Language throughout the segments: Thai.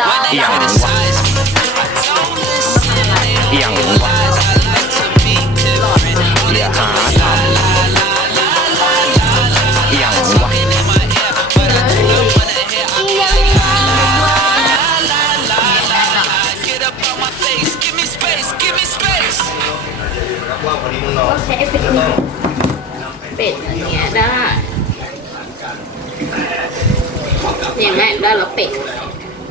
เอียงวะเอียงวะอย่าหาทำเอียงวะก็ใช้เอฟเฟกต์เป็ดอันเนี้ยได้เนี่ยแม่งได้แล้วเป็ด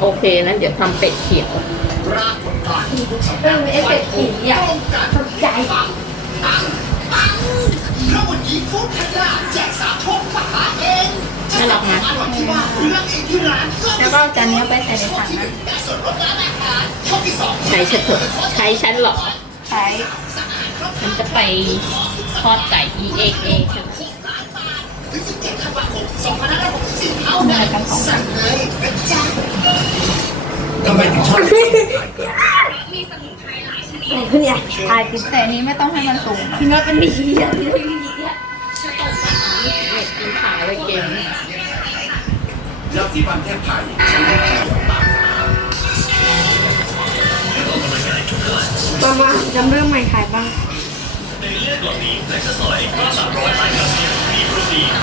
โอเคนั้นเดี๋ยวทำเป็ดเขียวเออเอฟเฟกต์สีอะสนใจน่ารักไหมแล้วก็จานนี้เอาไปใส่ในถังนะใช้ฉันเถอะใช้ฉันเหรอใช้ฉันจะไปทอดไก่ E A A ใช่ไหมเหมือนกันของฉัน ทำไมถึงชอบนี่คือเนี่ยถ่ายติดแต่อันนี้ไม่ต้องให้มันสูงคิดว่าเป็นดีอะเน็ตกินขาเลยเกมยาสีฟันเทพไทยใช้ได้แค่ปากมามาจำเรื่องใหม่ถ่ายบ้าง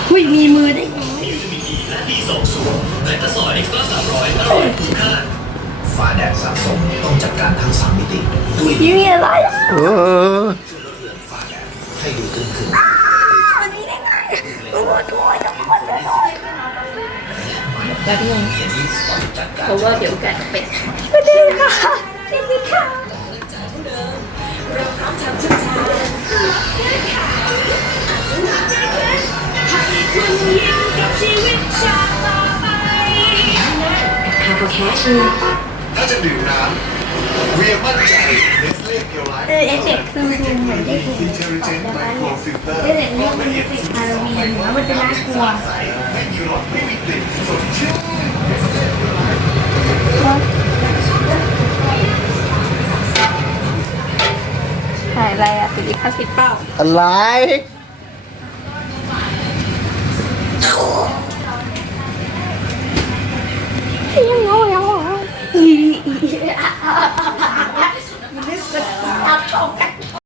หุ้ยมีมือได้วย ฟ้าแดดสะสมต้องจัดการทั้งสามมิติด้วยนี่มีอะไรเออฟ้าแดดให้ดูตึงขึ้นมันมีได้ไงโอ้โหทุกคนทุกคนเลยแป๊บนึงเย็นนี้จัดการเพราะว่าเดี๋ยวไก่เป็ดสวัสดีค่ะสวัสดีค่ะถ้า จะดื่มน้ำเวียมั่นใจเนสเล่เกียวไลท์เออเอฟเฟกต์ซูมซูมเหมือนที่คุณอินเทลเจนต์ไมโครฟิลเตอร์เอฟเฟกต์นี้มันเป็นฮาโลวีนแล้วมันจะน่ากลัวไม่มีหลอดไม่มีกลิ่นสดชื่นถ่ายอะไรอะติดลิขสิทธิ์เปล่าอะไร